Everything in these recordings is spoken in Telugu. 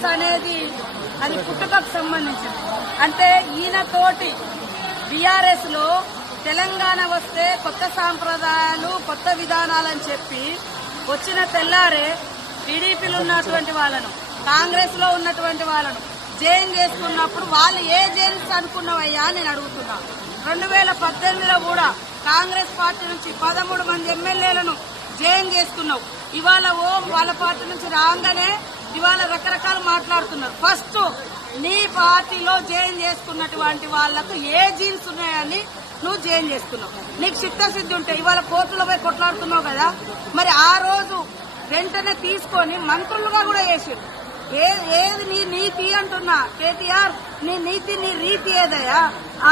జీన్స్ అనేది అది పుట్టుకకు సంబంధించింది. అంటే ఈయనతోటి బీఆర్ఎస్ లో తెలంగాణ వస్తే కొత్త సాంప్రదాయాలు కొత్త విధానాలని చెప్పి వచ్చిన తెల్లారే టీడీపీలో ఉన్నటువంటి వాళ్ళను కాంగ్రెస్ లో ఉన్నటువంటి వాళ్ళను జైన్ చేసుకున్నప్పుడు వాళ్ళు ఏ జైన్స్ అనుకున్నావయ్యా నేను అడుగుతున్నా. 2018లో కూడా కాంగ్రెస్ పార్టీ నుంచి 13 మంది ఎమ్మెల్యేలను జైన్ చేసుకున్నావు. ఇవాళ వాళ్ళ పార్టీ నుంచి రాగానే ఇవాళ రకరకాలు మాట్లాడుతున్నారు. ఫస్ట్ నీ పార్టీలో జైన్ చేసుకున్నటువంటి వాళ్లకు ఏ జీన్స్ ఉన్నాయని నువ్వు జైన్ చేసుకున్నావు. నీకు చిత్తశుద్ధి ఉంటే ఇవాళ కోర్టులో పోయి కొట్లాడుతున్నావు కదా, మరి ఆ రోజు వెంటనే తీసుకొని మంత్రులుగా కూడా చేసారు. ఏది నీ నీతి అంటున్నా కేటీఆర్, నీ నీతి నీ రీతి ఏదయ్యా?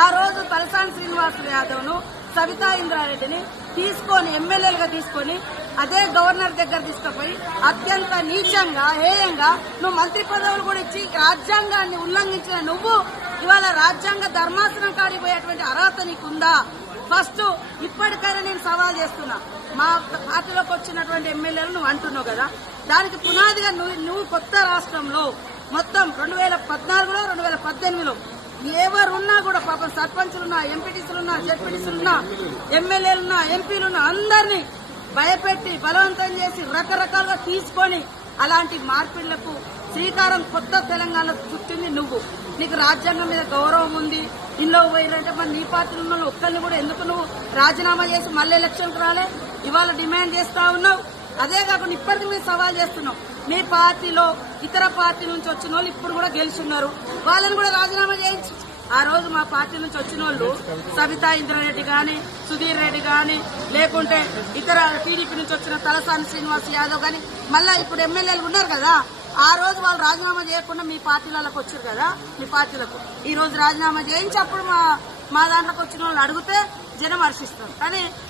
ఆ రోజు తలసాని శ్రీనివాసరావు యాదవ్ ను సబితా ఇంద్రారెడ్డిని తీసుకొని ఎమ్మెల్యేలుగా తీసుకొని అదే గవర్నర్ దగ్గర తీసుకుపోయి అత్యంత నీచంగా హేయంగా నువ్వు మంత్రి పదవులు కూడా ఇచ్చి రాజ్యాంగాన్ని ఉల్లంఘించిన నువ్వు ఇవాళ రాజ్యాంగ ధర్మాసనం కాడిపోయేటువంటి అర్హత నీకుందా? ఫస్ట్ ఇప్పటికైనా నేను సవాల్ చేస్తున్నా. మా పార్టీలోకి వచ్చినటువంటి ఎమ్మెల్యేలు నువ్వు అంటున్నావు కదా, దానికి పునాదిగా నువ్వు కొత్త రాష్ట్రంలో మొత్తం 2014లో 2018లో ఎవరున్నా కూడా పాపం సర్పంచులున్నా ఎంపీటీసీలున్నా జెడ్పీటీసీలున్నా ఎమ్మెల్యేలున్నా ఎంపీలున్నా అందరినీ భయపెట్టి బలవంతం చేసి రకరకాలుగా తీసుకొని అలాంటి మార్పిళ్లకు శ్రీకారం కొత్త తెలంగాణ చుట్టింది నువ్వు. నీకు రాజ్యాంగం మీద గౌరవం ఉంది. ఇంట్లో పోయినంటే మరి నీ పార్టీలో ఉన్న ఒక్కరిని కూడా ఎందుకు నువ్వు రాజీనామా చేసి మళ్ళీ ఎలక్షన్కి రాలే? ఇవాళ డిమాండ్ చేస్తా ఉన్నావు. అదే కాకుండా ఇప్పటికీ మీరు సవాల్ చేస్తున్నావు. మీ పార్టీలో ఇతర పార్టీ నుంచి వచ్చిన వాళ్ళు ఇప్పుడు కూడా గెలుచున్నారు, వాళ్ళని కూడా రాజీనామా చేయించు. ఆ రోజు మా పార్టీ నుంచి వచ్చిన వాళ్ళు సబితా ఇంద్రారెడ్డి గాని సుధీర్ రెడ్డి గాని లేకుంటే ఇతర టీడీపీ నుంచి వచ్చిన తలసాని శ్రీనివాస్ యాదవ్ గాని మళ్ళా ఇప్పుడు ఎమ్మెల్యేలు ఉన్నారు కదా, ఆ రోజు వాళ్ళు రాజీనామా చేయకుండా మీ పార్టీలకు వచ్చారు కదా, మీ పార్టీలకు ఈ రోజు రాజీనామా చేయించి అప్పుడు మా దాంట్లోకి వచ్చిన వాళ్ళు అడిగితే జనం హర్షిస్తారు. కానీ